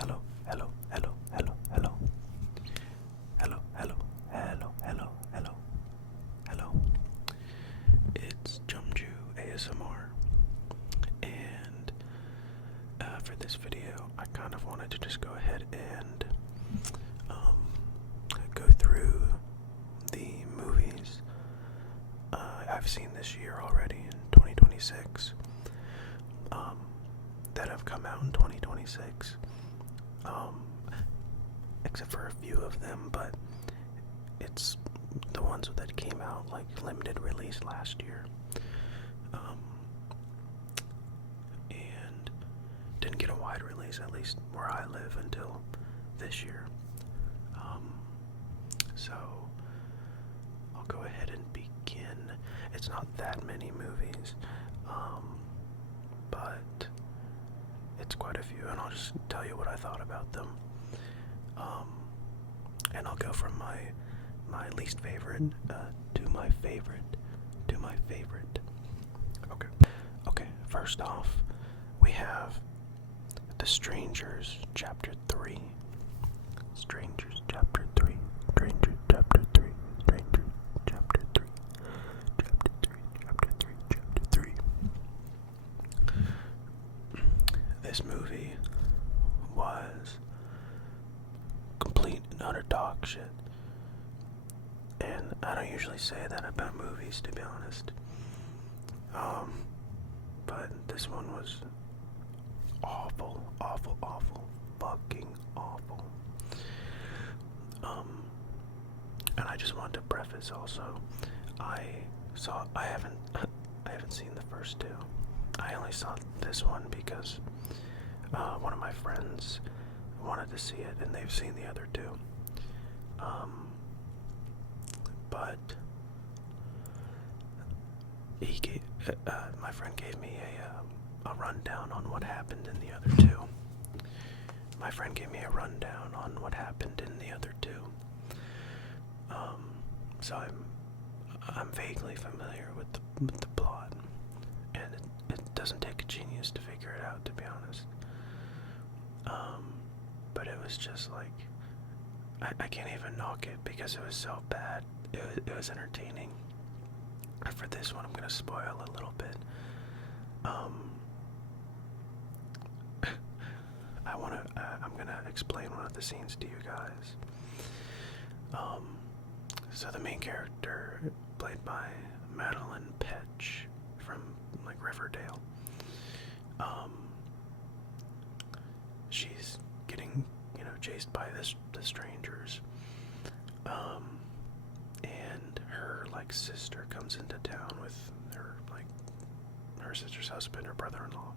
Hello, hello, hello, hello, hello. Hello, hello, hello, hello, hello, hello. It's Jumju ASMR, and for this video, I kind of wanted to just go ahead and go through the movies I've seen this year already in 2026, that have come out in 2026. Except for a few of them, but it's the ones that came out like limited release last year, and didn't get a wide release, at least where I live, until this year. So I'll go ahead and begin. It's not that many movies, but it's quite a few, and I'll just tell you what I thought about them. And I'll go from my least favorite to my favorite to my favorite. Okay. First off, we have The Strangers, Chapter 3. Strangers, Chapter 3. Strangers, Chapter 3. Strangers, Chapter 3. Chapter 3. Chapter 3. Chapter 3. This movie was complete and utter dog shit. And I don't usually say that about movies, to be honest. But this one was awful, awful, awful, fucking awful. And I just wanted to preface also, I haven't seen the first two. I only saw this one because one of my friends wanted to see it, and they've seen the other two. But my friend gave me a rundown on what happened in the other two. So I'm vaguely familiar with the plot, and it doesn't take a genius to figure it out, to be honest. But it was just like, I can't even knock it because it was so bad. It was entertaining. And for this one, I'm gonna spoil a little bit. I'm gonna explain one of the scenes to you guys. So the main character, played by Madeline Petch from like Riverdale, she's getting, chased by the strangers, and her like sister comes into town with her sister's husband, her brother-in-law.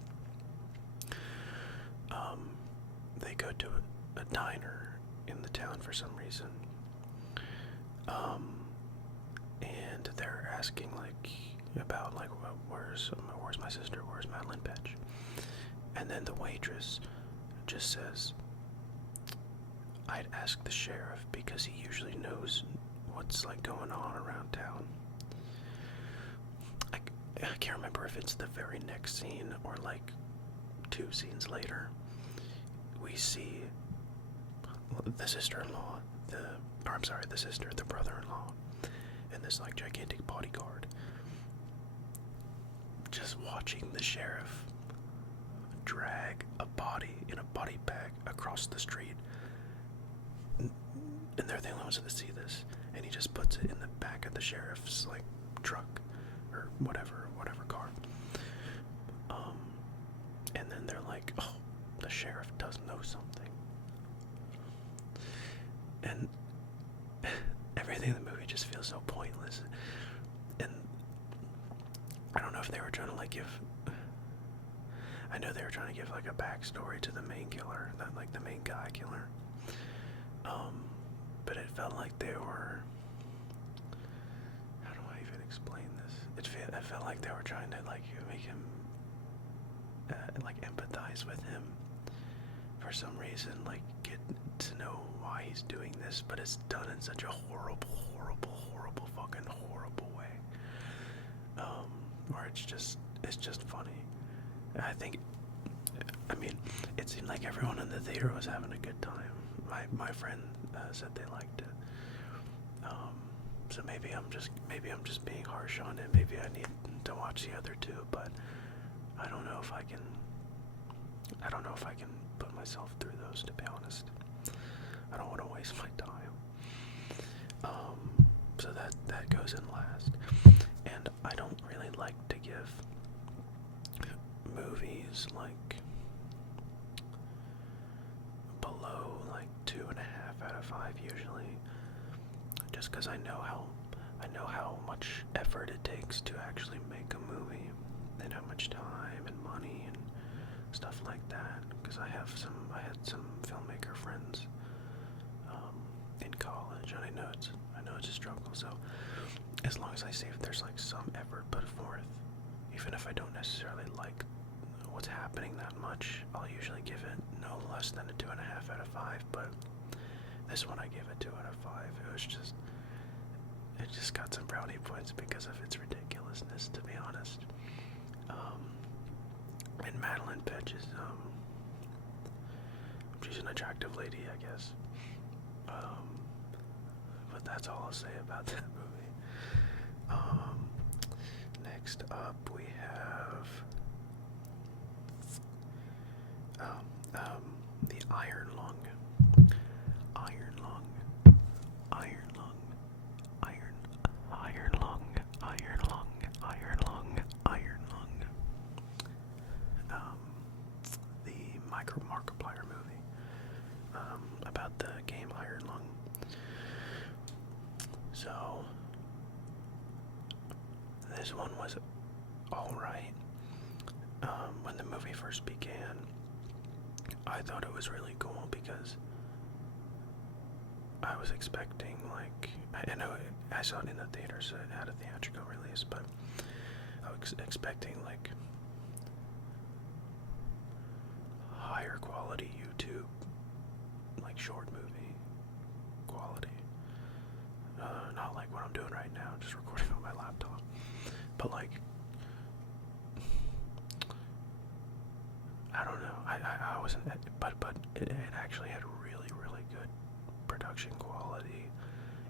They go to a diner in the town for some reason, and they're asking about where's my sister, where's Madeline Petch, and then the waitress just says, I'd ask the sheriff because he usually knows what's going on around town. I can't remember if it's the very next scene or 2 scenes later. We see the sister-in-law, the brother-in-law, and this gigantic bodyguard just watching the sheriff drag a body in a body bag across the street. And they're the only ones that see this, and he just puts it in the back of the sheriff's truck or whatever car. And then they're like, oh, the sheriff does know something. And everything in the movie just feels so pointless. And I don't know if they were trying to I know they were trying to give a backstory to the main killer, the main guy killer. But it felt like they were, how do I even explain this? It felt like they were trying to make him empathize with him for some reason, get to know why he's doing this, but it's done in such a horrible fucking horrible way, where it's just funny. I think, it seemed like everyone in the theater was having a good time. My friend said they liked it. So maybe I'm just being harsh on it. Maybe I need to watch the other two, but I don't know if I can. I don't know if I can put myself through those, to be honest. I don't want to waste my time. So that goes in last. And I don't really like to give movies like below like 2.5 out of 5 usually, just because I know how much effort it takes to actually make a movie, and how much time and money and stuff like that. Because I had some filmmaker friends in college, and I know it's a struggle. So as long as I see if there's like some effort put forth, even if I don't necessarily like what's happening that much, I'll usually give it no less than a 2.5 out of 5. But this one I gave a 2 out of 5. It just got some brownie points because of its ridiculousness, to be honest. And Madeline Petch is she's an attractive lady, I guess. But that's all I'll say about that movie. Next up we have the Iron Lung. Iron Lung. Iron Lung. Iron Lung. Iron Lung. Iron Lung. Iron Lung. The Markiplier movie. About the game Iron Lung. So this one was alright. When the movie first began, I thought it was really cool because I was expecting, like, I know I saw it in the theater, so it had a theatrical release, but I was expecting, like, higher quality YouTube, like, short movie quality. Not like what I'm doing right now, just recording on my laptop. But, like, I don't know. I wasn't, but it actually had really, really good production quality,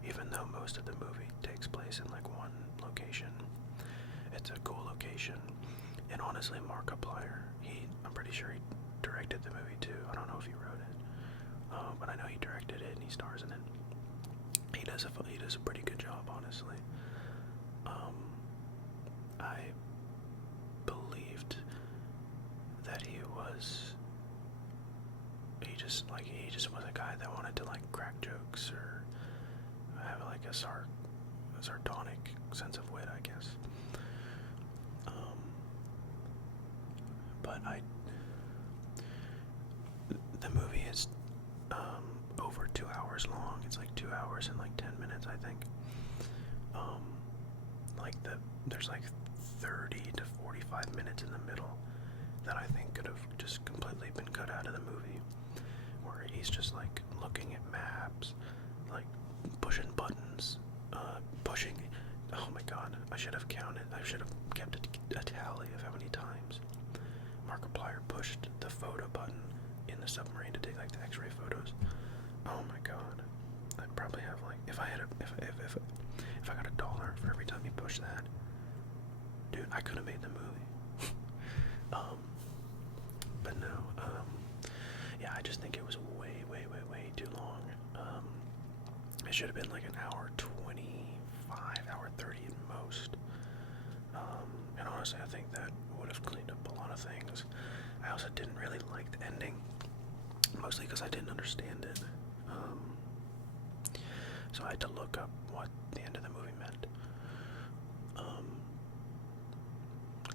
even though most of the movie takes place in like one location. It's a cool location, and honestly, Markiplier, I'm pretty sure he directed the movie too. I don't know if he wrote it, but I know he directed it and he stars in it. He does a pretty good job, honestly. I believed that he just was a guy that wanted to like crack jokes or have like a sardonic sense of wit, I guess. But the movie is over 2 hours long. It's like 2 hours and like 10 minutes, I think. There's like 30 to 45 minutes in the middle that I think could have just completely been cut out of the movie, where he's just like looking at maps, like pushing buttons, pushing. Oh my god, I should have counted. I should have kept a tally of how many times Markiplier pushed the photo button in the submarine to take like the X-ray photos. Oh my god, I'd probably have like if I got $1 for every time he pushed that, dude, I could have made the movie. But no, yeah, I just think it was way too long. It should have been like an hour 25, hour 30 at most. And honestly, I think that would have cleaned up a lot of things. I also didn't really like the ending, mostly because I didn't understand it. So I had to look up what the end of the movie meant.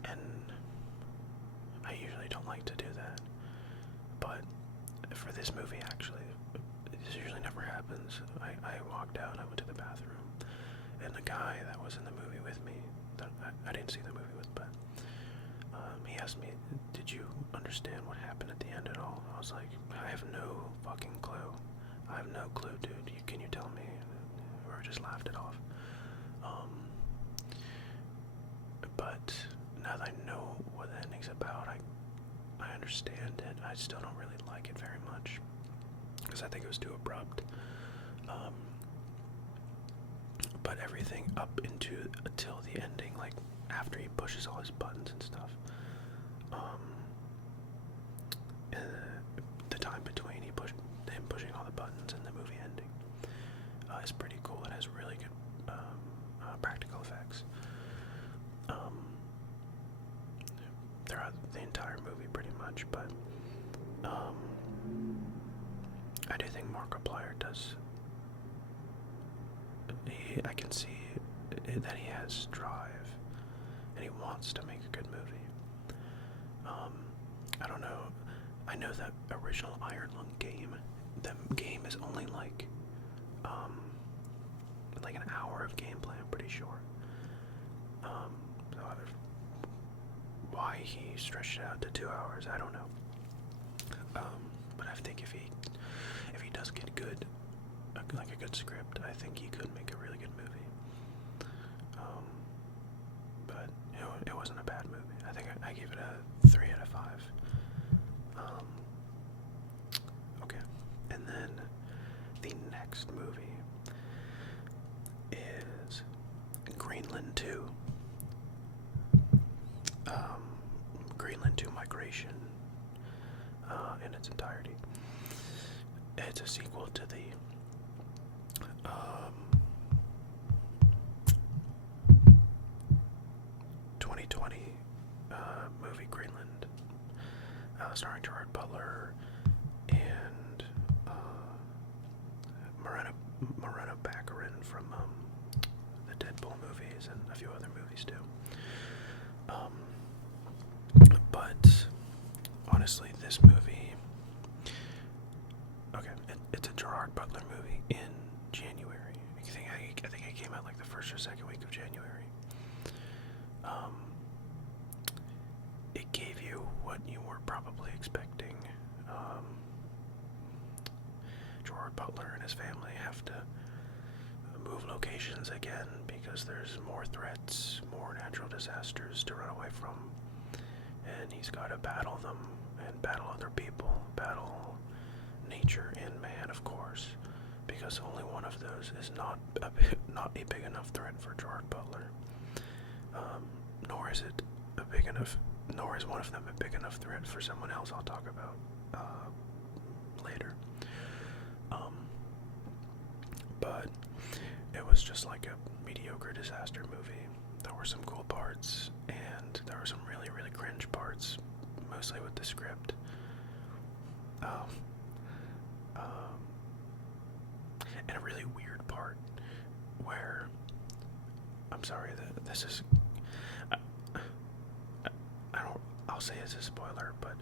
And I usually don't like to do that, but for this movie, actually, this usually never happens. I walked out, I went to the bathroom, and the guy that was in the movie with me, that I didn't see the movie with, but he asked me, did you understand what happened at the end at all? I was like, I have no fucking clue. I have no clue, dude. Can you tell me? Or just laughed it off. But now that I know what the ending's about, I understand it. I still don't really like it very much because I think it was too abrupt. But everything up until the ending, like after he pushes all his buttons and stuff, and the time between him pushing all the buttons and the movie ending is pretty cool. It has really good practical effects. Throughout the entire movie, pretty much, but I do think Markiplier does. I can see that he has drive, and he wants to make a good movie. I don't know. I know that original Iron Lung game, the game is only like an hour of gameplay. I'm pretty sure. So why he stretched it out to 2 hours, I don't know. But I think if he does get good, like a good script, I think he could make a really good movie. But it wasn't a bad movie. I think I gave it a 3 out of 5. Okay, and then the next movie is Greenland 2. Greenland 2 Migration in its entirety. It's a sequel to the 2020 movie Greenland, starring Gerard Butler and Moreno Baccarin from the Deadpool movies and a few other movies too. But honestly, this movie, okay, it's a Gerard Butler movie in January. I think it came out like the first or second week of January. It gave you what you were probably expecting. Gerard Butler and his family have to move locations again because there's more threats, more natural disasters to run away from. And he's got to battle them and battle other people, battle nature and man, of course, because only one of those is not a big enough threat for Gerard Butler. Nor is one of them a big enough threat for someone else I'll talk about later. But it was just like a mediocre disaster movie. There were some cool parts, and there were some really, really cringe parts, mostly with the script. And a really weird part where, I'm sorry that this is, I'll say it's a spoiler, but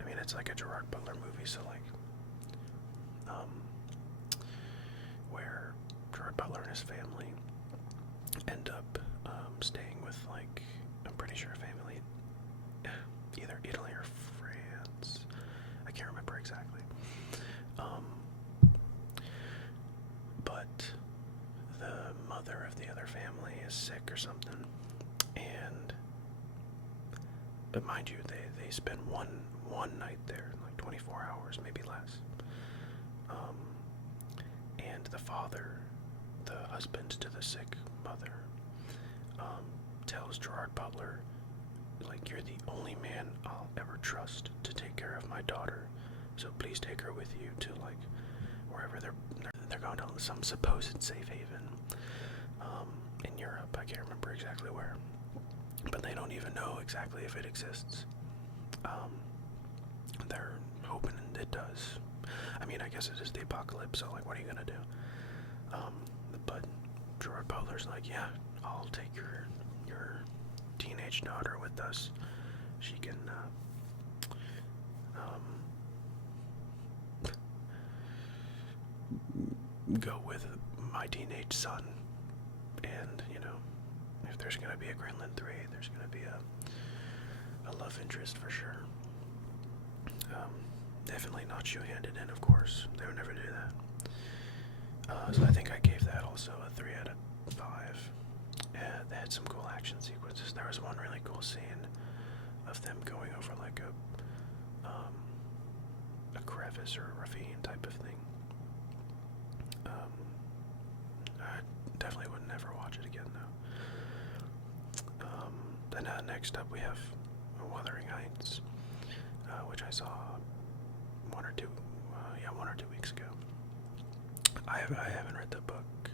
I mean, it's like a Gerard Butler movie, so like, where Gerard Butler and his family end up staying with, like, I'm pretty sure a family, either Italy or France, I can't remember exactly, but the mother of the other family is sick or something, and but mind you, they spend one night there, like 24 hours, maybe less. And the father, the husband to the sick mother, tells Gerard Butler, like, you're the only man I'll ever trust to take care of my daughter, so please take her with you to, like, wherever they're going to some supposed safe haven in Europe. I can't remember exactly where, but they don't even know exactly if it exists. They're hoping it does. I mean, I guess it is the apocalypse, so, like, what are you gonna do? But Gerard Butler's like, yeah, I'll take your teenage daughter with us. She can, go with my teenage son. And, you know, if there's gonna be a Greenland 3, there's gonna be a love interest for sure. Definitely not shoe-handed in, of course. They would never do that. So I think I gave that also a 3 out of 5. And they had some cool action sequences. There was one really cool scene of them going over like a Revis or Ravine type of thing. I definitely would never watch it again though. Then next up we have Wuthering Heights, which I saw 1 or 2 weeks ago. I haven't read the book,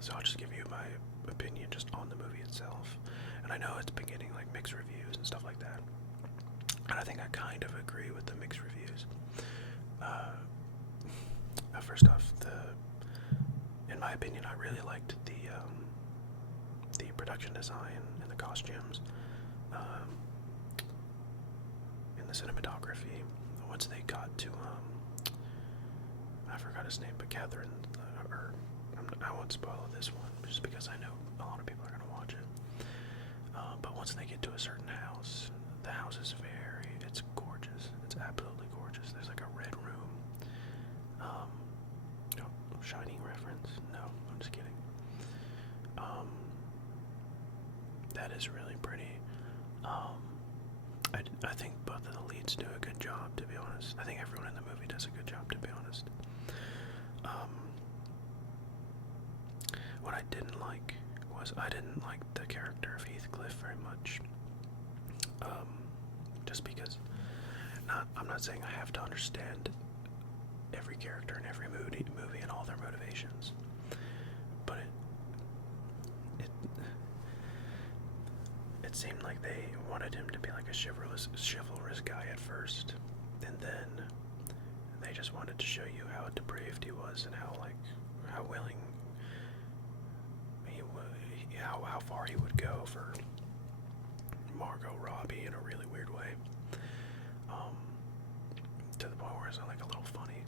so I'll just give you my opinion just on the movie itself. And I know it's been getting like mixed reviews and stuff like that, and I think I kind of agree with the mixed reviews. First off, in my opinion, I really liked the production design and the costumes, and the cinematography. Once they got to I forgot his name, but Catherine, I won't spoil this one just because I know a lot of people are gonna watch it. But once they get to a certain house, the house is it's gorgeous. It's absolutely gorgeous. There's like a red room. Shining reference? No, I'm just kidding. That is really pretty. I think both of the leads do a good job, to be honest. I think everyone in the movie does a good job, to be honest. What I didn't like was I didn't like the character of Heathcliff very much. Just because, I'm not saying I have to understand every character in every movie and all their motivations, but it seemed like they wanted him to be like a chivalrous guy at first, and then they just wanted to show you how depraved he was and how willing how far he would go for Margot Robbie in a really weird way. To the point where it's like a little funny.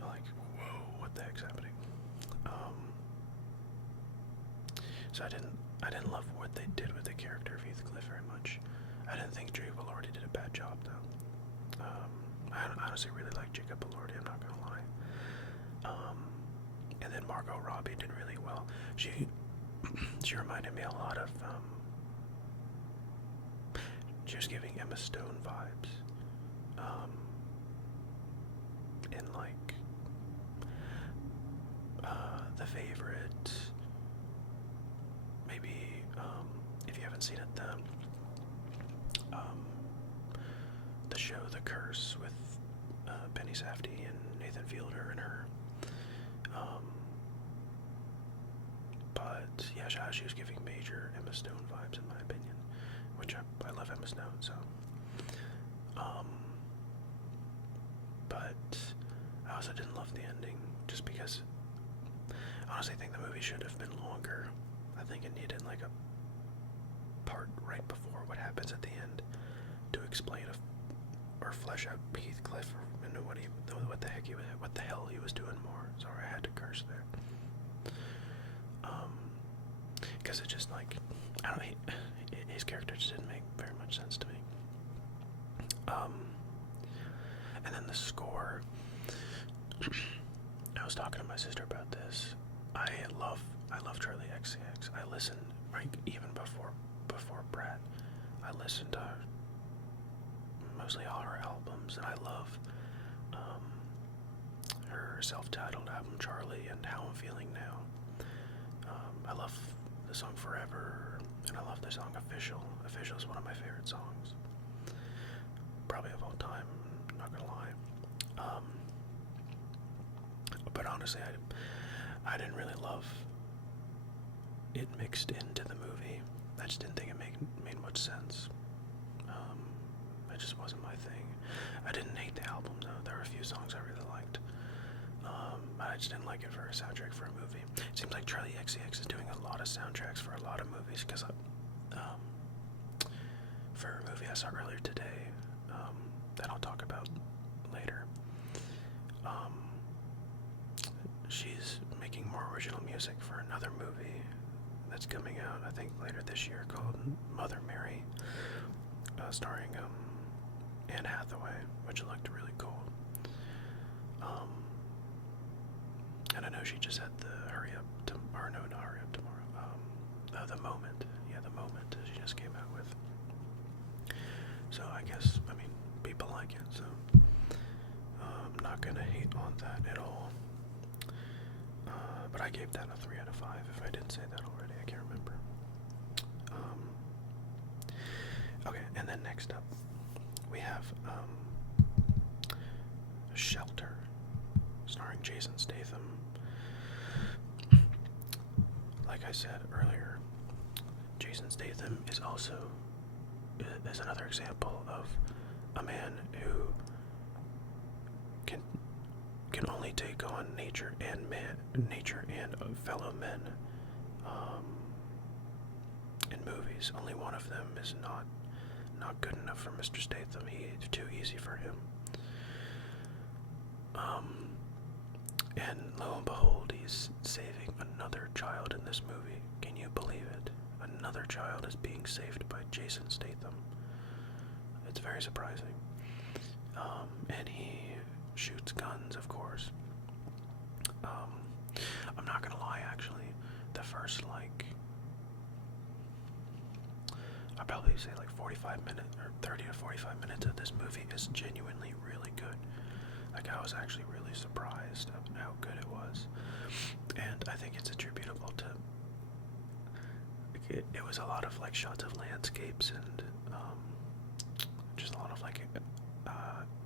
Like, whoa, what the heck's happening? So I didn't love what they did with the character of Heathcliff very much. I didn't think Jacob Elordi did a bad job though. I honestly really like Jacob Elordi, I'm not gonna lie. And then Margot Robbie did really well. She reminded me a lot of she was giving Emma Stone vibes. In like The Favorite, maybe if you haven't seen it, the show The Curse with Penny Safdie and Nathan Fielder and her. But yeah, she was giving major Emma Stone vibes in my opinion, which I love Emma Stone, so. But I also didn't love the ending, just because I honestly think the movie should have been longer. I think it needed like a part right before what happens at the end to explain or flesh out Heathcliff and what the hell he was doing more. Sorry, I had to curse there. Because it just like, I don't know, his character just didn't make very much sense to me. And then the score, I was talking to my sister about this. I love Charlie XCX. I listened, right, even before Brett, I listened to mostly all her albums, and I love her self-titled album Charlie and How I'm Feeling Now. I love the song Forever, and I love the song Official. Official is one of my favorite songs, probably of all time, I'm not gonna lie. But honestly, I didn't really love it mixed into the movie. I just didn't think it made much sense. It just wasn't my thing. I didn't hate the album though. There were a few songs I really liked. I just didn't like it for a soundtrack for a movie. It seems like Charlie XCX is doing a lot of soundtracks for a lot of movies, because for a movie I saw earlier today, that I'll talk about later, she's making more original music for another movie that's coming out, I think, later this year, called Mother Mary, starring Anne Hathaway, which looked really cool. And I know she just had the The Moment. Yeah, The Moment she just came out with. So I guess, I mean, gonna hate on that at all. But I gave that a 3 out of 5. If I didn't say that already, I can't remember. Okay, and then next up, we have Shelter, starring Jason Statham. Like I said earlier, Jason Statham is another example of a man who can only take on nature and fellow men in movies. Only one of them is not good enough for Mr. Statham. It's too easy for him. And lo and behold, he's saving another child in this movie. Can you believe it? Another child is being saved by Jason Statham. It's very surprising. And he shoots guns, of course. I'm not gonna lie, actually. The first, I'd probably say 45 minutes, or 30 to 45 minutes of this movie is genuinely really good. I was actually really surprised at how good it was. And I think it's attributable to, it was a lot of, shots of landscapes and, just a lot of,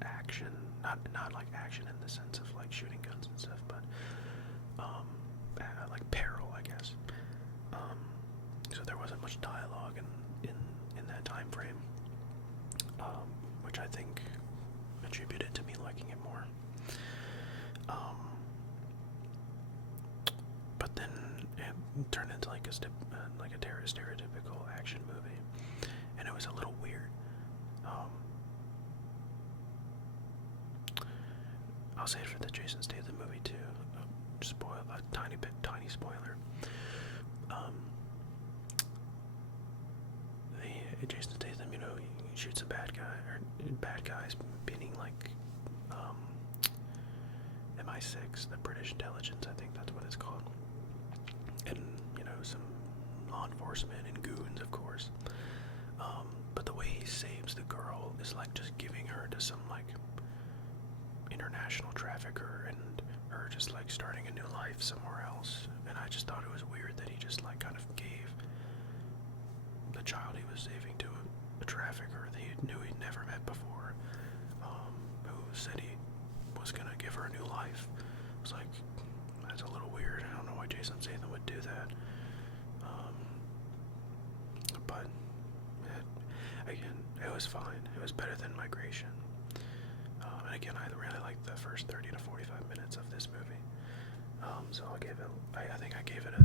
action. Not action in the sense of, shooting guns and stuff, but, peril, I guess. So there wasn't much dialogue in that time frame, which I think attributed to me liking it more. But then it turned into a stereotypical action movie, and it was a little weird. I'll say it for the Jason Statham movie too. Spoil a tiny spoiler. Jason Statham, he shoots a bad guy, or bad guys, meaning MI6, the British intelligence, I think that's what it's called, and some law enforcement and goons, of course. But the way he saves the girl is just giving her to some international trafficker, and her just starting a new life somewhere else. And I just thought it was weird that he just kind of gave the child he was saving to a trafficker that he knew he'd never met before, who said he was gonna give her a new life. I was like, that's a little weird. I don't know why Jason Statham would do that. But again, it was fine. It was better than Migration. And again, I really liked the first 30 to 45 minutes of this movie. So I think I gave it a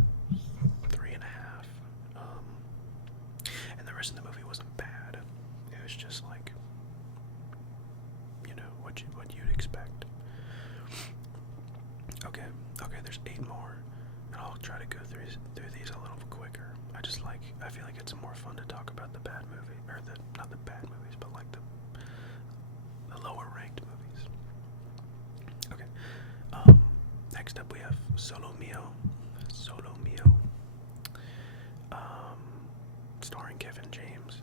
3.5. And the rest of the movie wasn't bad. It was just what you'd expect. Okay, there's 8 more, and I'll try to go through these a little quicker. I feel like it's more fun to talk about the bad movie, or not the bad movies, but the lower ranked movies. Okay. Next up we have Solo Mio. Starring Kevin James.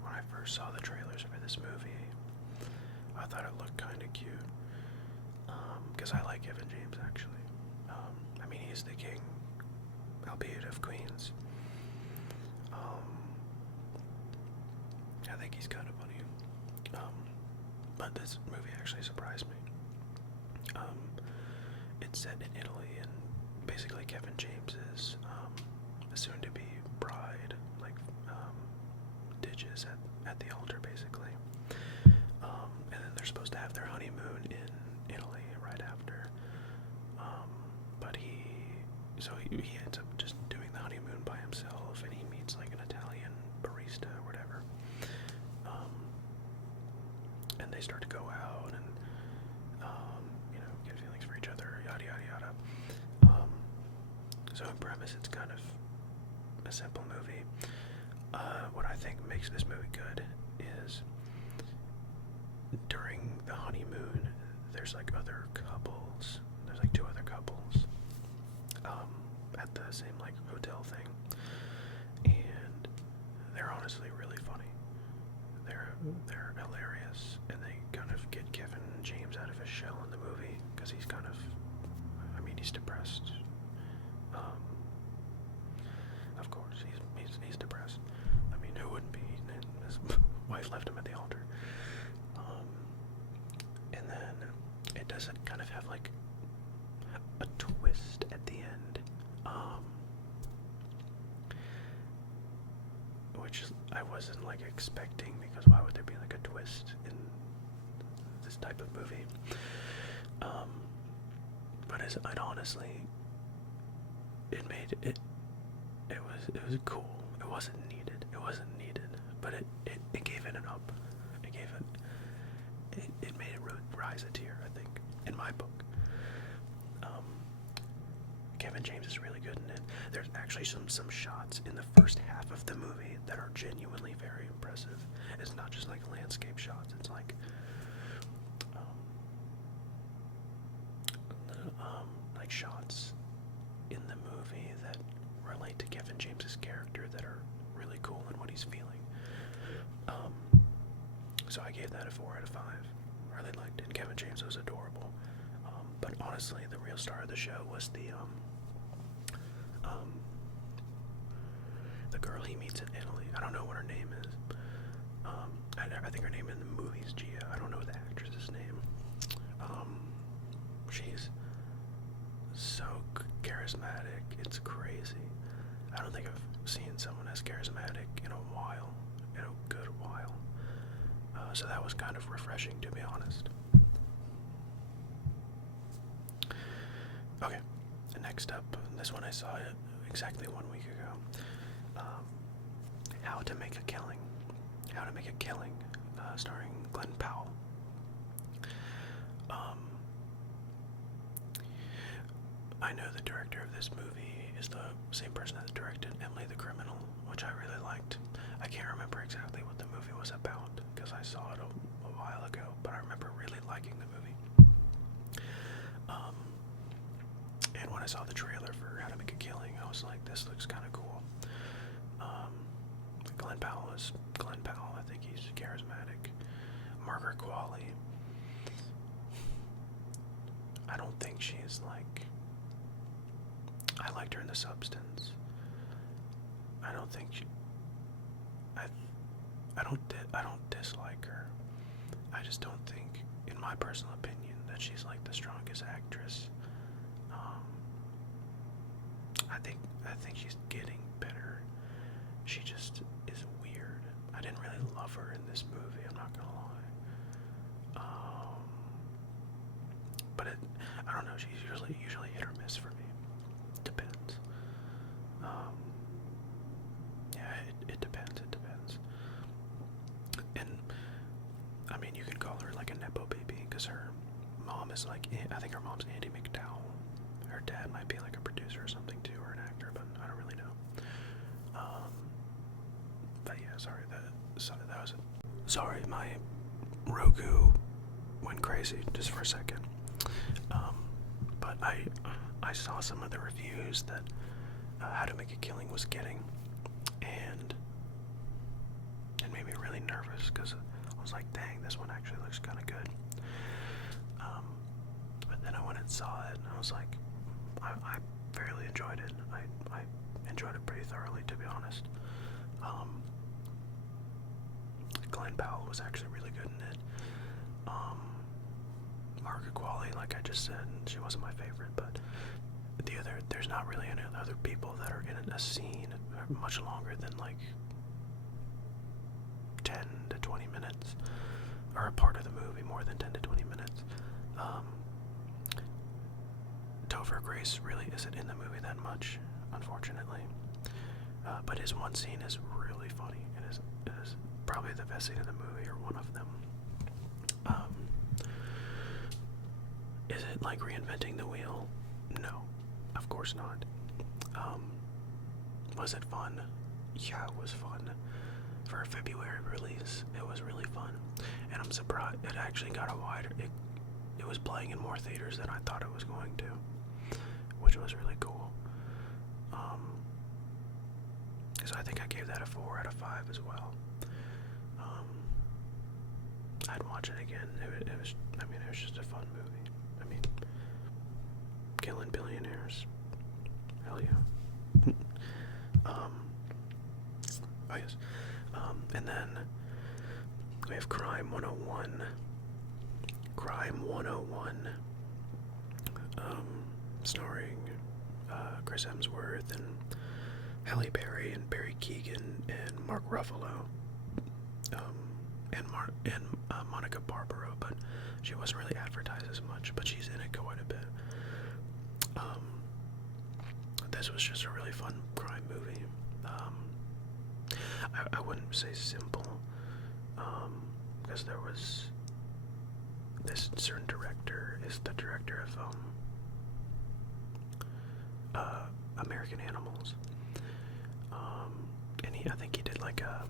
When I first saw the trailers for this movie, I thought it looked kind of cute. Because I like Kevin James, actually. He's the king, albeit of Queens. I think he's kind of funny. But this movie actually surprised me. It's set in Italy, and basically Kevin James is soon-to-be bride, ditches at the altar, basically. And then they're supposed to have their honeymoon in Italy right after. But he ends up just doing the honeymoon by himself, and he meets an Italian barista or whatever. And they start to go out and get feelings for each other, yada yada yada. So in premise, it's kind of a simple movie. What I think makes this movie good is during the honeymoon, there's other couples. There's 2 other couples at the same hotel thing, and they're honestly really funny. They're they're hilarious, and they kind of get Kevin James out of his shell in the movie because he's kind of, I mean, he's depressed. Of course, he's depressed. I mean, who wouldn't be? His wife left him at the altar. And then it doesn't kind of have like a twist at the end, which I wasn't like expecting, because why would there be like a twist in this type of movie? But it honestly, it made it. It was cool. It wasn't needed. But it gave it an up. It made it rise a tier, I think, in my book. Kevin James is really good in it. There's actually some shots in the first half of the movie that are genuinely very impressive. It's not just like landscape shots. It's like shots in the movie that relate to Kevin James's character that are really cool in what he's feeling. So I gave that a 4 out of 5. I really liked it. And Kevin James was adorable. But honestly, the real star of the show was the girl he meets in Italy. I don't know what her name is. I think her name in the movie is Gia. I don't know the actress's name. She's so charismatic. It's crazy. I don't think I've seen someone as charismatic in a good while. So that was kind of refreshing, to be honest. Okay, next up, this one I saw exactly 1 week ago. How to Make a Killing. Starring Glenn Powell. I know the director of this movie is the same person that directed Emily the Criminal, which I really liked. I can't remember exactly what the movie was about because I saw it a while ago, but I remember really liking the movie. And when I saw the trailer for How to Make a Killing, I was like, this looks kind of cool. Glenn Powell is Glenn Powell. I think he's charismatic. Margaret Qualley, I don't think she's like, I liked her in The Substance. I don't think she, I don't dislike her. I just don't think, in my personal opinion, that she's like the strongest actress. I think she's getting better. She just is weird. I didn't really love her in this movie, I'm not gonna lie. But I don't know, she's usually hit or miss for me. Depends. Yeah, it depends. And I mean, you can call her like a nepo baby because her mom is like, I think her mom's Andy McDowell. Her dad might be like a producer or something too, or an actor, but I don't really know. But yeah, sorry, that was it. Sorry, my Roku went crazy just for a second. But I saw some of the reviews that How to Make a Killing was getting, and it made me really nervous because I was like, dang, this one actually looks kind of good. But then I went and saw it, and I was like, I fairly enjoyed it. I enjoyed it pretty thoroughly, to be honest. Glenn Powell was actually really good in it. Margaret Qualley, like I just said, she wasn't my favorite, but there's not really any other people that are in a scene much longer than like 10 to 20 minutes, or a part of the movie more than 10 to 20 minutes. Topher Grace really isn't in the movie that much, unfortunately. But his one scene is really funny. It is probably the best scene in the movie, or one of them. Is it like reinventing the wheel? No, of course not. Was it fun? Yeah, it was fun. For a February release, it was really fun. And I'm surprised it actually got a wider, it was playing in more theaters than I thought it was going to, which was really cool. So I think I gave that a 4 out of 5 as well. I'd watch it again. It was, I mean, it was just a fun movie. I mean, killing billionaires. Hell yeah. Oh yes. And then we have Crime 101. Crime 101. Starring Chris Hemsworth and Halle Berry and Barry Keoghan and Mark Ruffalo. And Monica Barbaro, but she wasn't really advertised as much, but she's in it quite a bit. This was just a really fun crime movie. I wouldn't say simple, because there was this certain director is the director of American Animals, and I think he did like a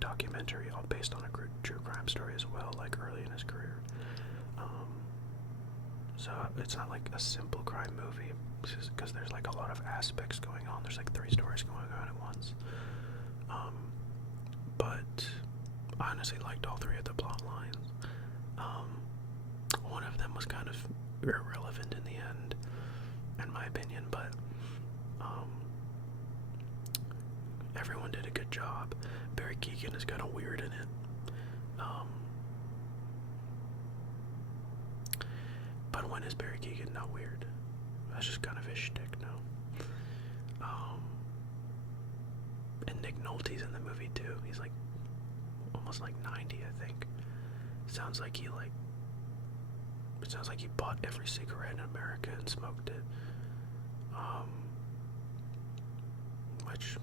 documentary all based on a true crime story as well, like early in his career. So it's not like a simple crime movie, because there's like a lot of aspects going on. There's like 3 stories going on at once. But I honestly liked all 3 of the plot lines. One of them was kind of irrelevant in the end, in my opinion, but everyone did a good job. Barry Keoghan is kind of weird in it. But when is Barry Keoghan not weird? That's just kind of his shtick, no? And Nick Nolte's in the movie too. He's like almost like 90, I think. Sounds like he bought every cigarette in America and smoked it. Which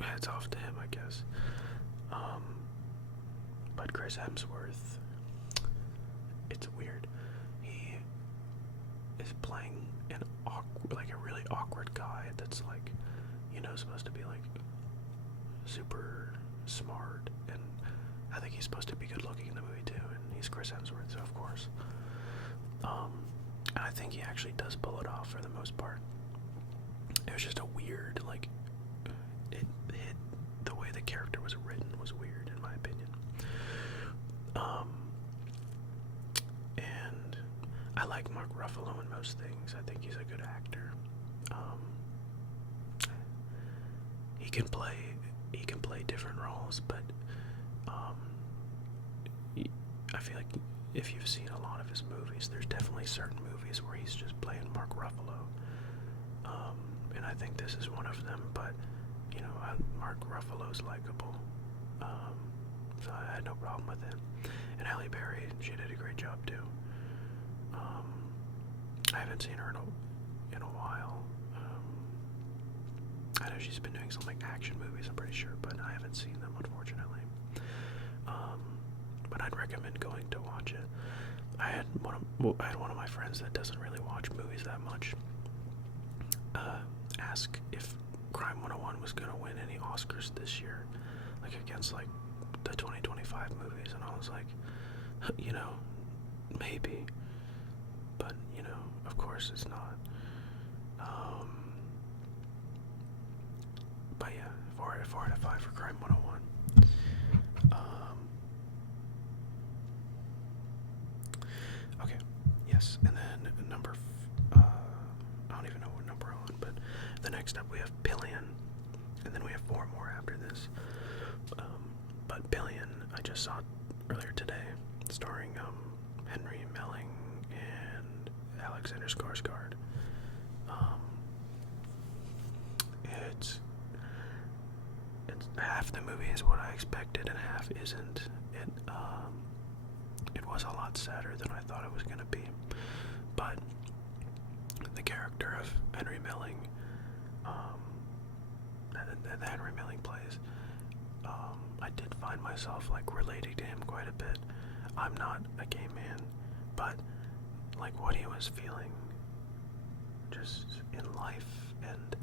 heads off to him, I guess. But Chris Hemsworth, it's weird. He is playing a really awkward guy that's like, supposed to be like super smart, and I think he's supposed to be good looking in the movie too, and he's Chris Hemsworth, so of course. And I think he actually does pull it off for the most part. It was just a weird, like, the way the character was written was weird, in my opinion. And I like Mark Ruffalo in most things. I think he's a good actor. He can play different roles, but I feel like if you've seen a lot of his movies, there's definitely certain movies where he's just playing Mark Ruffalo. And I think this is one of them, but Mark Ruffalo's likable, so I had no problem with him. And Halle Berry, she did a great job too. I haven't seen her in a while. I know she's been doing some like action movies, I'm pretty sure, but I haven't seen them, unfortunately. But I'd recommend going to watch it. I had one of my friends that doesn't really watch movies that much ask if Crime 101 was going to win any Oscars this year, like against like the 2025 movies, and I was like, maybe, but of course it's not. But yeah, 4 out of 5 for Crime 101. Okay, yes, and then I don't even know what number I'm on, but the next up we have Billion, and then we have 4 more after this. But Billion, I just saw earlier today, starring Henry Melling and Alexander Skarsgård. It's half the movie is what I expected, and half isn't. It was a lot sadder than I thought it was going to be, but the character of Henry Melling, that Henry Melling plays, I did find myself like relating to him quite a bit. I'm not a gay man, but like what he was feeling just in life and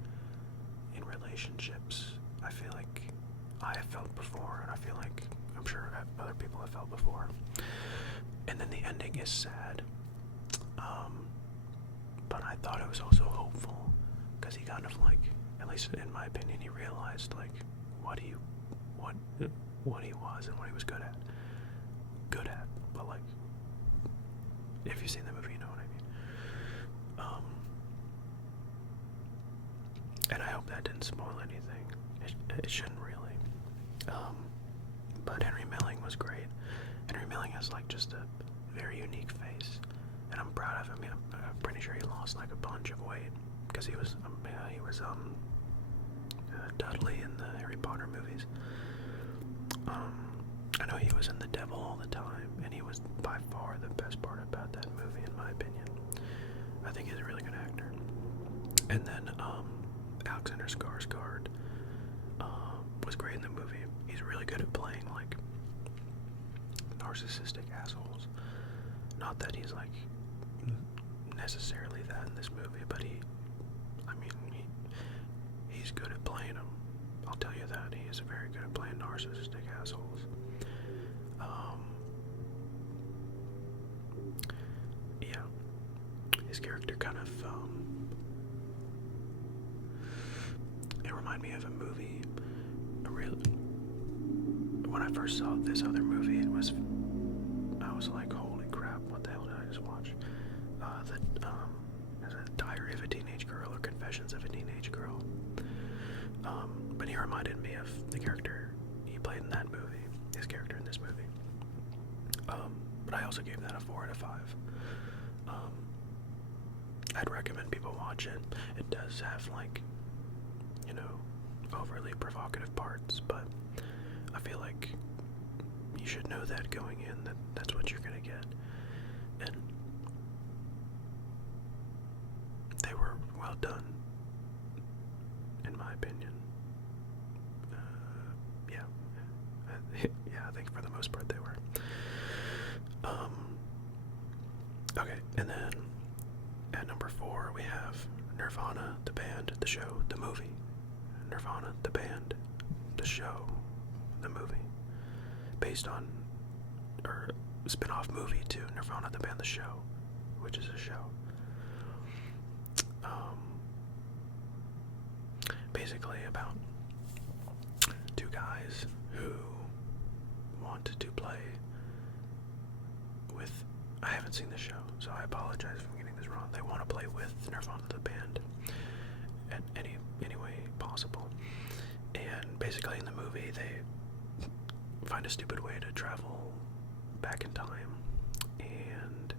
in relationships, I feel like I have felt before, and I feel like I'm sure other people have felt before. And then the ending is sad, but I thought it was also hopeful, because he kind of like, at least in my opinion, he realized like what he what he was and what he was good at. Good at, but like, if you've seen the movie, you know what I mean. And I hope that didn't spoil anything. It shouldn't really. But Henry Milling was great. Henry Milling has like just a very unique face, and I'm proud of him. I'm pretty sure he lost like a bunch of weight because he was Dudley in the Harry Potter movies. I know he was in The Devil all the time, and he was by far the best part about that movie, in my opinion. I think he's a really good actor. And then Alexander Skarsgård was great in the movie. He's really good at playing like narcissistic assholes. Not that he's like necessarily that in this movie, but he's good at playing them. I'll tell you that. He is very good at playing narcissistic assholes. Yeah. His character kind of, it reminded me of a movie. When I first saw this other movie, I was like, holy crap, what the hell did I just watch? Is it Diary of a Teenage Girl or Confessions of a Teenage Girl? But he reminded me of the character he played in that movie, his character in this movie. But I also gave that a 4 out of 5. I'd recommend people watch it. It does have like, overly provocative parts, but I feel like you should know that going in, that's what you're gonna get. And they were well done, in my opinion. Yeah, I think for the most part they were. Okay, and then at number 4 we have Nirvana, the band, the show, the movie. Nirvana, the band, the show, the movie. Based on, or spin-off movie to Nirvana, the band, the show, which is a show. Basically about 2 guys who want to play with, I haven't seen the show, so I apologize for getting this wrong. They want to play with Nirvana, the band, at any way possible. And basically in the movie they find a stupid way to travel back in time, and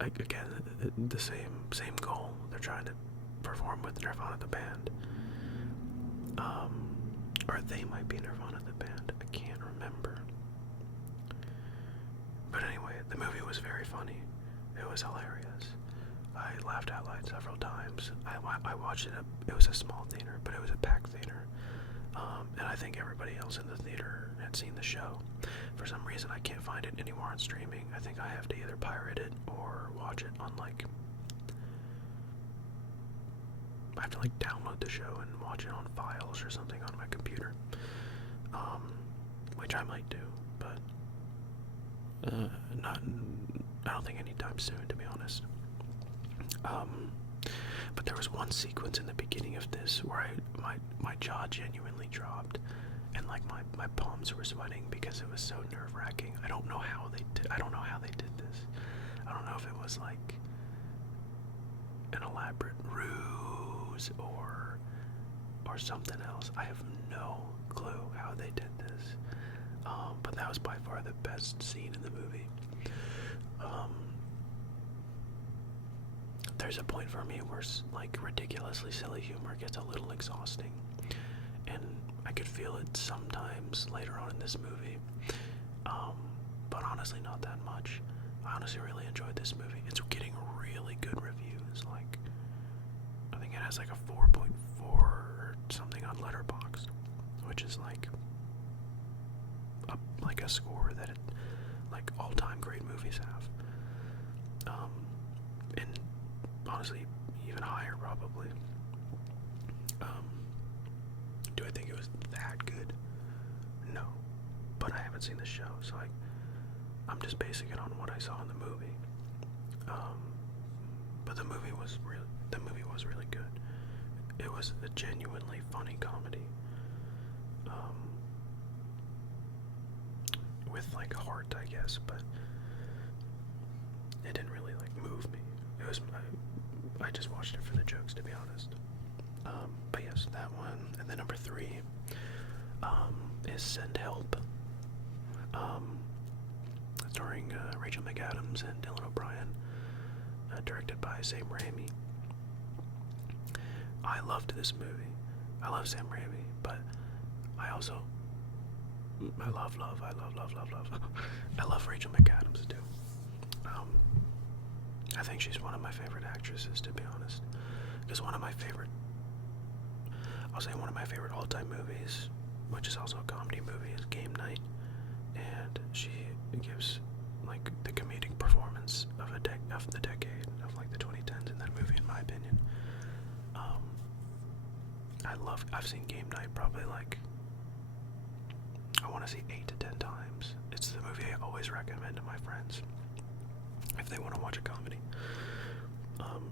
again the same goal. They're trying to perform with Nirvana the band, or they might be Nirvana the band, I can't remember. But anyway, the movie was very funny. It was hilarious. I laughed out loud several times. I watched it. It was a small theater, but it was a packed theater. And I think everybody else in the theater had seen the show. For some reason, I can't find it anymore on streaming. I think I have to either pirate it or watch it on I have to download the show and watch it on files or something on my computer. Which I might do, but I don't think anytime soon, to be honest. But there was one sequence in the beginning of this where my jaw genuinely dropped, and my palms were sweating because it was so nerve-wracking. I don't know how they did this. I don't know if it was an elaborate ruse or something else. I have no clue how they did this. But that was by far the best scene in the movie. There's a point for me where ridiculously silly humor gets a little exhausting, and I could feel it sometimes later on in this movie, but honestly not that much. I honestly really enjoyed this movie. It's getting really good reviews. I think it has a 4.4 or something on Letterboxd, which is a score that all-time great movies have. And honestly, even higher probably. Do I think it was that good? No, but I haven't seen the show, so I'm just basing it on what I saw in the movie. But the movie was really good. It was a genuinely funny comedy. With like heart, I guess, but it didn't really like move me. It was I just watched it for the jokes, to be honest. But yes, that one. And then number 3 is Send Help, starring Rachel McAdams and Dylan O'Brien, directed by Sam Raimi. I loved this movie. I love Sam Raimi, but I also I love I love Rachel McAdams too. I think she's one of my favorite actresses, to be honest. Because one of my favorite all-time movies, which is also a comedy movie, is Game Night, and she gives like the comedic performance of the decade of like the 2010s in that movie, in my opinion. I've seen Game Night probably like, I want to say 8 to 10 times. It's the movie I always recommend to my friends if they want to watch a comedy.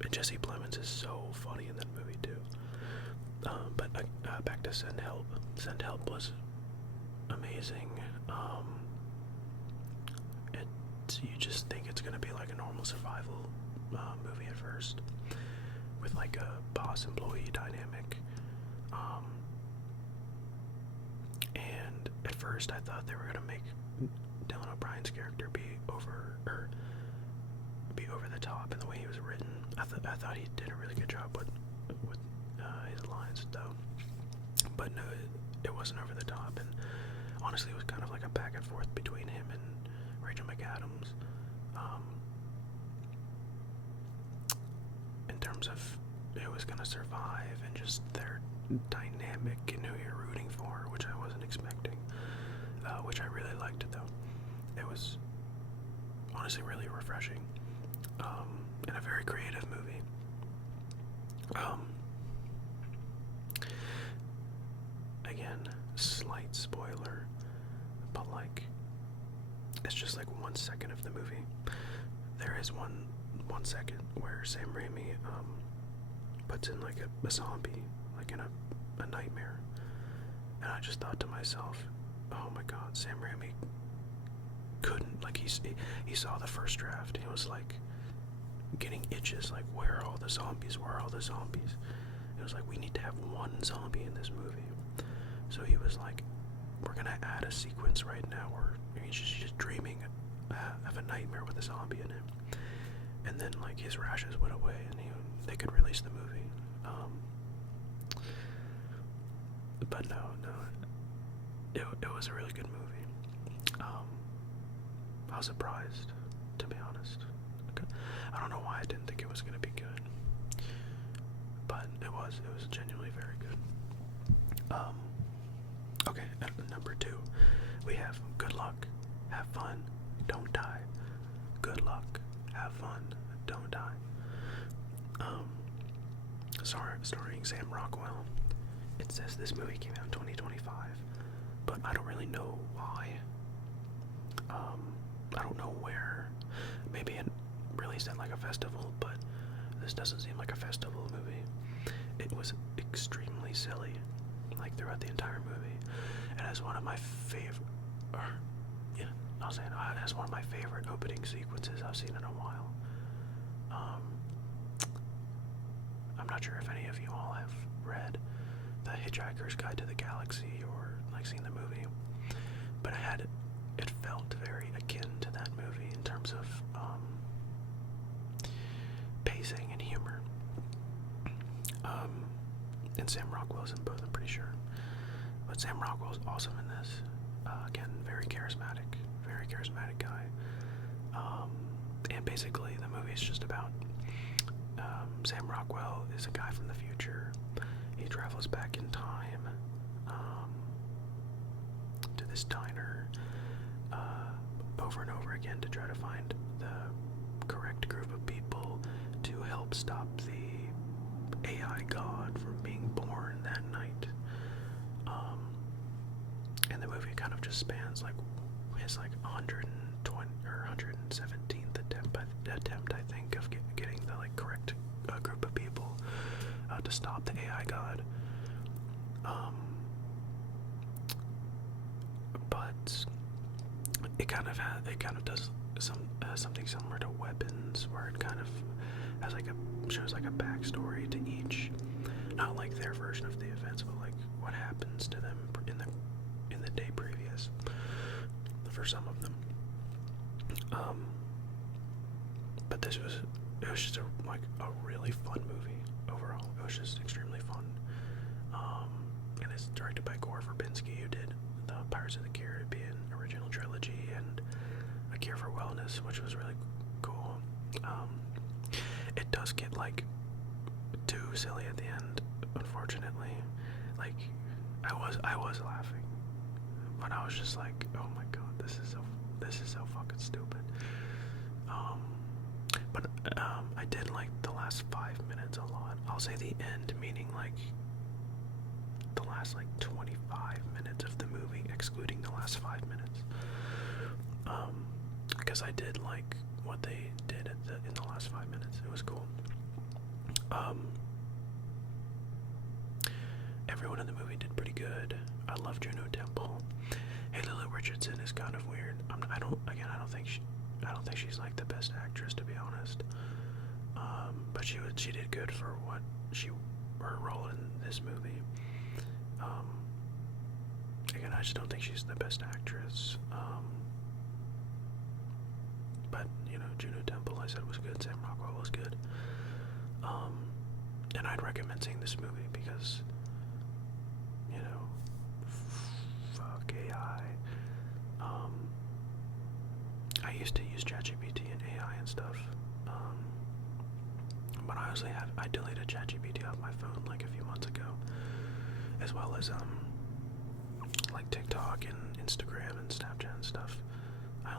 And Jesse Plemons is so funny in that movie too. But back to Send Help. Send Help was amazing. You just think it's gonna be like a normal survival movie at first, with like a boss-employee dynamic. And at first I thought they were gonna make Dylan O'Brien's character be over the top in the way he was written. I thought he did a really good job with his lines though, but no, it wasn't over the top, and honestly it was kind of like a back and forth between him and Rachel McAdams, in terms of who was gonna survive and just their dynamic and who you're rooting for, which I wasn't expecting, which I really liked though. It was honestly really refreshing, and a very creative movie. Again, slight spoiler, but like, it's just like 1 second of the movie. There is one second where Sam Raimi puts in like a zombie, like in a nightmare, and I just thought to myself, oh my god, Sam Raimi couldn't, like, he saw the first draft, he was like getting itches, like, where are all the zombies, it was like, we need to have one zombie in this movie. So he was like, we're gonna add a sequence right now where he's just dreaming of a nightmare with a zombie in it, and then like his rashes went away and they could release the movie. But no, it was a really good movie. I was surprised, to be honest. I don't know why I didn't think it was gonna be good, but it was genuinely very good. Okay, at number 2, we have Good Luck, Have Fun, Don't Die. Good Luck, Have Fun, Don't Die. Starring Sam Rockwell. It says this movie came out in 2025, but I don't really know why. I don't know where. Maybe it released at like a festival, but this doesn't seem like a festival movie. It was extremely silly, like throughout the entire movie. It has one of my favorite, it has one of my favorite opening sequences I've seen in a while. I'm not sure if any of you all have read The Hitchhiker's Guide to the Galaxy or like seen the movie, but it felt very akin to that movie in terms of pacing and humor. And Sam Rockwell's in both, I'm pretty sure. But Sam Rockwell's awesome in this. Again, very charismatic guy. And basically, the movie is just about Sam Rockwell is a guy from the future. He travels back in time to this diner over and over again to try to find the correct group of people to help stop the AI god from being born that night. And the movie kind of just spans like his like 120 or 117th attempt, I think, of getting the like correct group of people to stop the AI god. But it kind of does something similar to Weapons, where it kind of has like shows like a backstory to each, not like their version of the events, but like what happens to them in the day previous for some of them. But it was just a really fun movie overall. It was just extremely fun. And it's directed by Gore Verbinski, who did the Pirates of the Caribbean original trilogy and A Cure for Wellness, which was really cool. It does get like too silly at the end, unfortunately. Like I was laughing, but I was just like, oh my god, this is so fucking stupid. But I did like the last 5 minutes a lot. I'll say the end, meaning like the last like 25 minutes of the movie, excluding the last 5 minutes. Because I did like what they did in the last 5 minutes. It was cool. Everyone in the movie did pretty good. I love Juno Temple. Haley Richardson is kind of weird. I don't think she's like the best actress, to be honest. But she did good for her role in this movie. Again, I just don't think she's the best actress. But Juno Temple, I said, was good. Sam Rockwell was good. And I'd recommend seeing this movie because fuck AI. I used to use ChatGPT and AI and stuff, but I deleted ChatGPT off my phone like a few months ago, as well as like TikTok and Instagram and Snapchat and stuff. I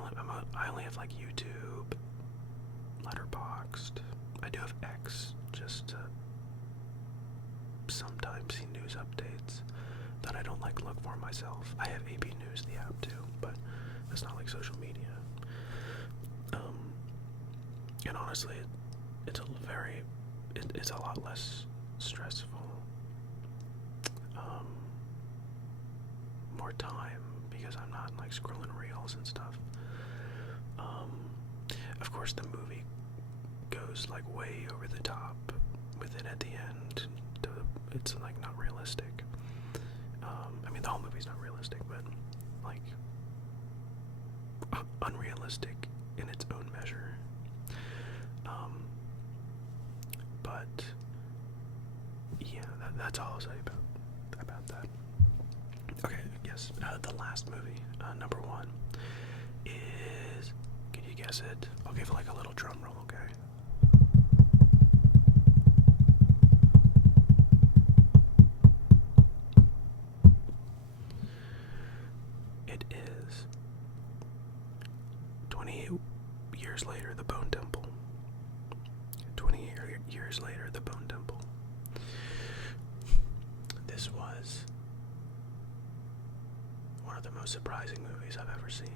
only have like YouTube, Letterboxd. I do have X just to sometimes see news updates that I don't like look for myself. I have AP News, the app too, but it's not like social media. And honestly, it's a lot less stressful. More time because I'm not like scrolling reels and stuff. Of course, the movie goes like way over the top with it at the end. It's like not realistic. I mean, the whole movie's not realistic, but like unrealistic in its own measure. But yeah, that's all I'll say about that. Okay, yes. The last movie, number 1, is. Can you guess it? I'll give like a little drum roll, okay? It is 28 years later, The Bone Temple. 20 years later, The Bone Temple. This was one of the most surprising movies I've ever seen,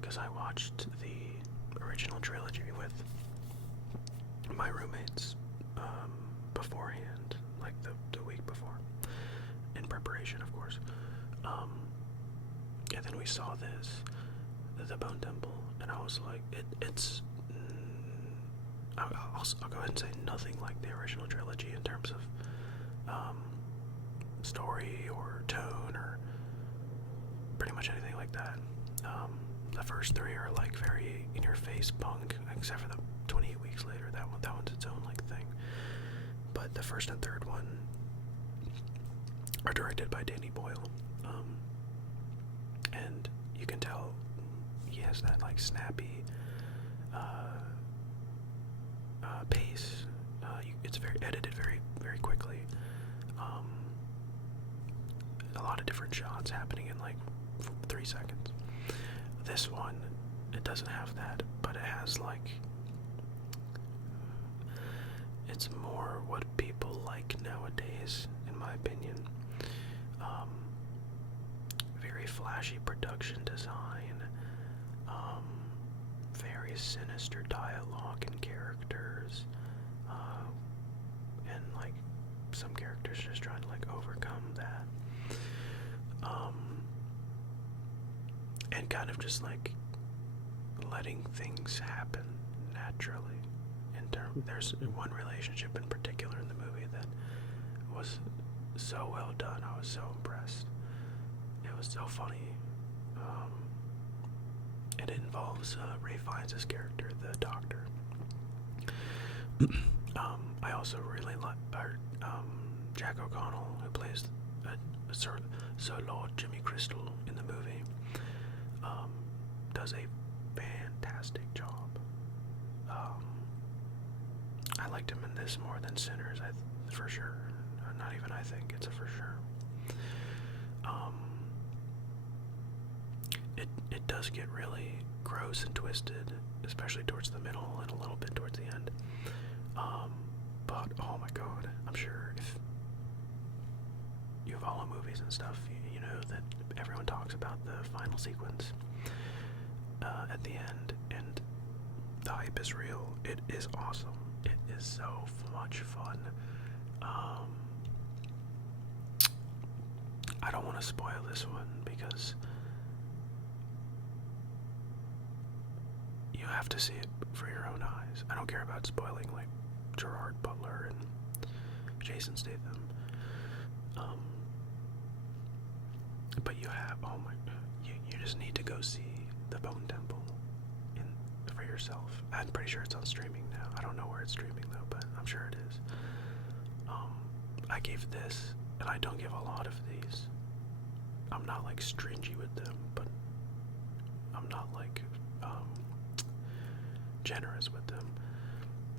because I watched the original trilogy with my roommates beforehand, like the week before, in preparation, of course. And then we saw The Bone Temple, and I was like, it's. I'll go ahead and say nothing like the original trilogy in terms of story or tone or pretty much anything like that. The first 3 are like very in-your-face punk, except for the 28 weeks later. That one's its own like thing. But the first and third one are directed by Danny Boyle, and you can tell he has that like snappy pace. It's very edited very, very quickly. A lot of different shots happening in like 3 seconds. This one, it doesn't have that, but it has like, it's more what people like nowadays, in my opinion. Very flashy production design, very sinister dialogue and characters, and like some characters just trying to like overcome that, and kind of just like letting things happen naturally. There's one relationship in particular in the movie that was so well done. I was so impressed. It was so funny. And it involves Ray Fiennes' character, the Doctor. I also really like Jack O'Connell, who plays Sir Lord Jimmy Crystal in the movie. Does a fantastic job. I liked him in this more than Sinners, for sure. Not even I think, it's a for sure. It does get really gross and twisted, especially towards the middle and a little bit towards the end. But oh my god, I'm sure if you follow movies and stuff, you know that everyone talks about the final sequence at the end, and the hype is real. It is awesome. It is so much fun. I don't want to spoil this one because you have to see it for your own eyes. I don't care about spoiling like Gerard Butler and Jason Statham. But you have, you just need to go see The Bone Temple for yourself. I'm pretty sure it's on streaming now. I don't know where it's streaming though, but I'm sure it is. I gave this, and I don't give a lot of these. I'm not like stringy with them, but I'm not like generous with them.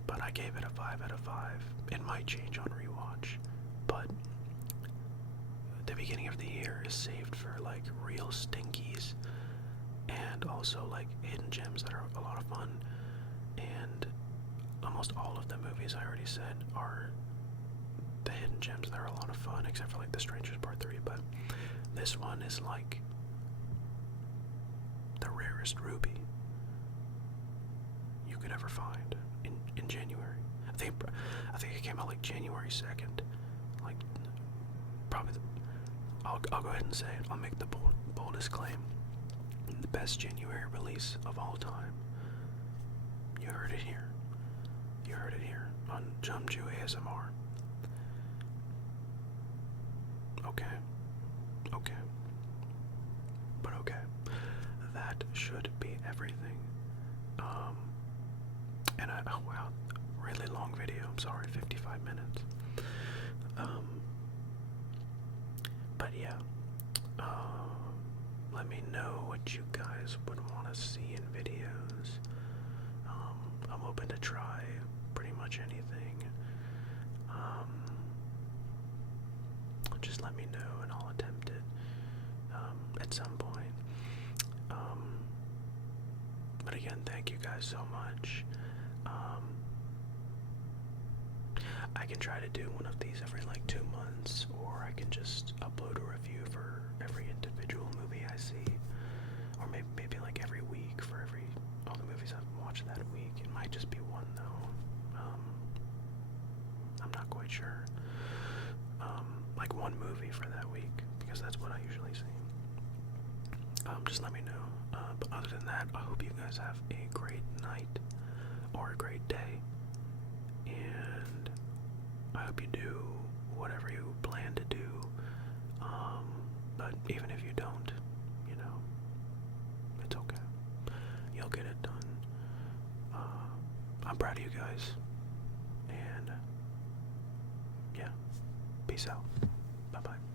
But I gave it a 5 out of 5. It might change on rewatch, but the beginning of the year is saved for like real stinkies, and also like hidden gems that are a lot of fun. And almost all of the movies I already said are the hidden gems that are a lot of fun, except for like The Strangers Part 3. But this one is like the rarest ruby you could ever find in January. I think it came out like January 2nd. Like probably I'll go ahead and say it. I'll make the boldest claim. The best January release of all time. You heard it here. You heard it here on Jumju ASMR. Okay. But okay. That should be everything. Oh wow, really long video. I'm sorry, 55 minutes. But yeah. Let me know what you guys would want to see in videos. I'm open to try pretty much anything. Just let me know and I'll attempt it at some point. But again, thank you guys so much. I can try to do one of these every like 2 months, or I can just upload a review for every individual movie I see, or maybe like every week for all the movies I've watched that week. It might just be one though. I'm not quite sure. Like one movie for that week, because that's what I usually see. Just let me know. But other than that, I hope you guys have a great night or a great day, and I hope you do whatever you plan to do. But even if you don't, you know, it's okay. You'll get it done. I'm proud of you guys, and yeah, peace out. Bye bye.